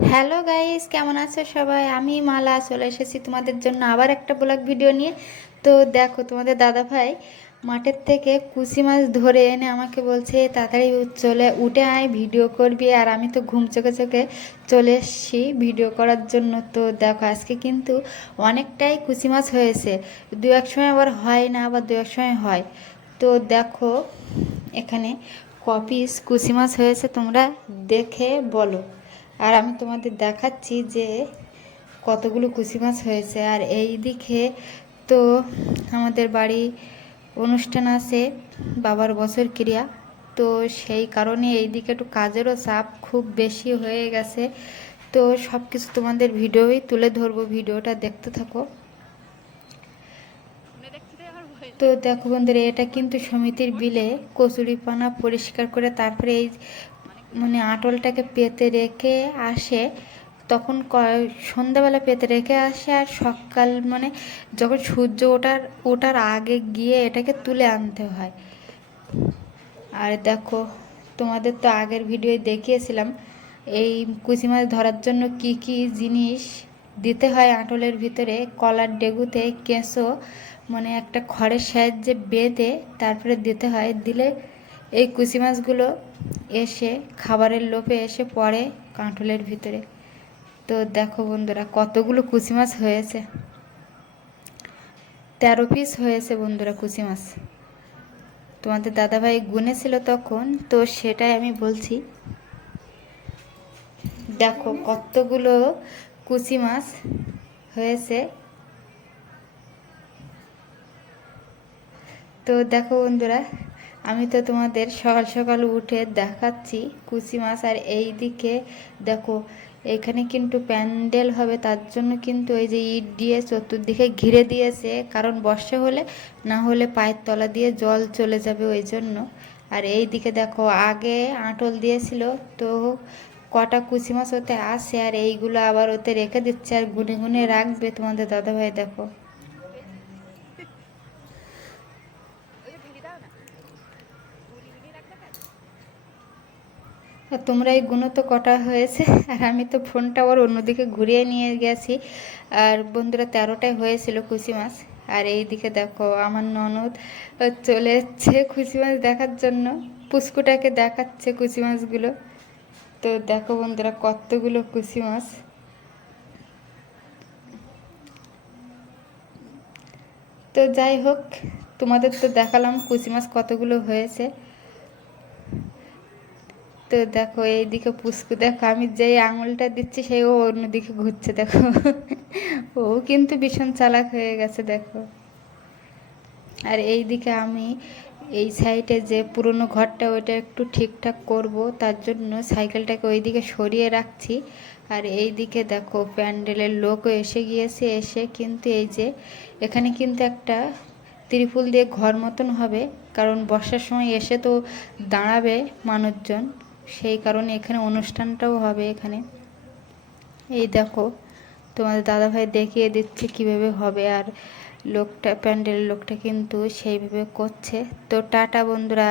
Hello guys, কেমন আছো সবাই? আমি মালা চলে এসেছি তোমাদের জন্য আবার একটা ব্লগ ভিডিও নিয়ে। তো দেখো, তোমাদের দাদা ভাই মাঠের থেকে কুচি মাছ ধরে এনে আমাকে বলছে তাড়াতাড়ি চলে উঠে আয়, ভিডিও করবি। আর আমি তো ঘুম চোখে চোখে চলে এসেছি ভিডিও করার জন্য। তো দেখো, আজকে কিন্তু অনেকটাই কুচি মাছ হয়েছে। দু এক সময় আবার হয় না, আবার দু এক সময় হয়। তো দেখো, এখানে ক পিস কুচি মাছ হয়েছে তোমরা দেখে বলো। আর আমি তোমাদের দেখাচ্ছি যে কতগুলো কুচি মাছ হয়েছে। আর এই দিকে তো আমাদের বাড়ি অনুষ্ঠান আছে, বাবার বছর ক্রিয়া। তো সেই কারণে এই দিকে একটু কাজেরও চাপ খুব বেশি হয়ে গেছে। তো সব কিছু তোমাদের ভিডিওই তুলে ধরবো, ভিডিওটা দেখতে থাকো। তো দেখো বন্ধুরা, এটা কিন্তু সমিতির বিলে কচুরিপানা পরিষ্কার করে তারপরে এই আঁটলটাকে পেতে রেখে আসে। তখন সন্ধ্যাবেলা পেতে রেখে আসে, আর সকাল যখন সূর্য ওঠার আগে গিয়ে এটাকে তুলে আনতে হয়। আর দেখো, তোমাদের তো আগের ভিডিওয় দেখিয়েছিলাম এই কুচি মাছ ধরার জন্য কি কি জিনিস দিতে হয় আঁটলের ভিতরে। কলার ডেগুতে কেঁচো একটা খড়ের সাহায্যে বেঁধে তারপরে দিতে হয়। দিলে এই কুচি মাছগুলো এসে খাবারের লোভে এসে পড়ে কাঁটলের ভিতরে। তো দেখো বন্ধুরা, কতগুলো কুচি মাছ হয়েছে। 13 পিস হয়েছে বন্ধুরা কুচি মাছ। তোমাদের দাদাভাই গুনেছিল তখন, তো সেটাই আমি বলছি। দেখো কতগুলো কুচি মাছ হয়েছে। তো দেখো বন্ধুরা, আমি তো তোমাদের সকাল সকাল উঠে দেখাচ্ছি কুচি মাছ। আর এই দিকে দেখো, এখানে কিন্তু প্যান্ডেল হবে, তার জন্য কিন্তু এই যে ইট দিয়ে চতুর্দিকে ঘিরে দিয়েছে, কারণ বর্ষা হলে না হলে পায়ের তলা দিয়ে জল চলে যাবে ওই জন্য। আর এই দিকে দেখো, আগে আঁটল দিয়েছিল, তো কটা কুচি মাছ ওতে আসে, আর এইগুলো আবার ওতে রেখে দিচ্ছে আর গুনে গুনে রাখবে তোমাদের দাদাভাই। দেখো, আর তোমরা এই গুণ তো কটা হয়েছে, আর আমি তো ফোনটা আবার অন্যদিকে ঘুরিয়ে নিয়ে গেছি। আর বন্ধুরা, 13টায় হয়েছিল কুচি মাছ। আর এই দিকে দেখো, আমার ননদ চলে এসছে কুচি মাছ দেখার জন্য, পুস্কুটাকে দেখাচ্ছে কুচি মাছগুলো। তো দেখো বন্ধুরা, কতগুলো কুচি মাছ। তো যাই হোক, তোমাদের তো দেখালাম কুচি মাছ কতগুলো হয়েছে। তো দেখো এইদিকে পুস্কু, দেখো আমি যেই আঙুলটা দিচ্ছি সেই ও অন্যদিকে ঘুরছে। দেখো, ও কিন্তু ভীষণ চালাক হয়ে গেছে। দেখো, আর এই দিকে আমি এই সাইডে যে পুরনো ঘরটা ওইটা একটু ঠিকঠাক করব, তার জন্য সাইকেলটাকে ওইদিকে সরিয়ে রাখছি। আর এই দিকে দেখো, প্যান্ডেলের লোকও এসে গিয়েছে। এসে কিন্তু এই যে এখানে কিন্তু একটা ত্রিপল দিয়ে ঘর মতন হবে, কারণ বর্ষার সময় এসে তো দাঁড়াবে মানুষজন, সেই কারণে এখানে অনুষ্ঠানটাও হবে এখানে। এই দেখো, তোমাদের দাদাভাই দেখিয়ে দিচ্ছে কিভাবে হবে। আর লোকটা, প্যান্ডেলের লোকটা কিন্তু সেইভাবে করছে। তো টাটা বন্ধুরা।